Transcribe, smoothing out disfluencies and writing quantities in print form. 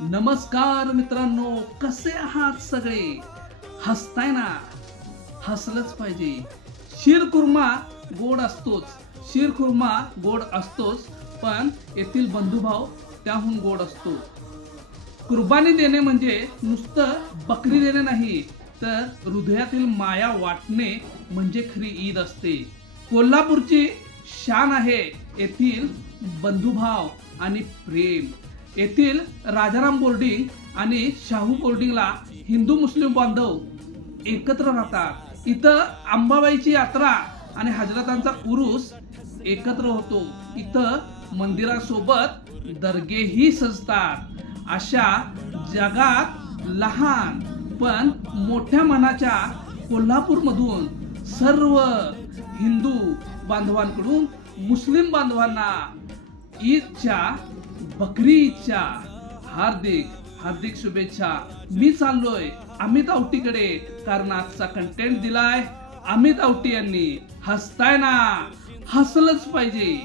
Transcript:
नमस्कार मित्रांनो, कसे आहात सगळे? हसताय ना? हसलंच पाहिजे. शीरखुर्मा गोड असतोच, शीरखुर्मा गोड असतोच, पण येथील बंधुभाव त्याहून गोड असतो. कुर्बानी देणे म्हणजे नुसतं बकरी देणे नाही, तर हृदयातील माया वाटणे म्हणजे खरी ईद असते. कोल्हापूरची शान आहे येथील बंधुभाव आणि प्रेम. येथील राजाराम बोर्डिंग आणि शाहू बोर्डिंगला हिंदू मुस्लिम बांधव एकत्र राहतात. इथं अंबाबाईची यात्रा आणि हजरतांचा उरूस एकत्र होतो. इथं मंदिरासोबत दर्गेही सजतात. अशा जगात लहान पण मोठ्या मनाच्या कोल्हापूरमधून सर्व हिंदू बांधवांकडून मुस्लिम बांधवांना ईदच्या, बकरी ईदच्या हार्दिक हार्दिक शुभेच्छा. मी चाललोय अमित आवटीकडे, कारण आजचा कंटेंट दिलाय अमित आवटी यांनी. हसताय ना? हसलंच पाहिजे.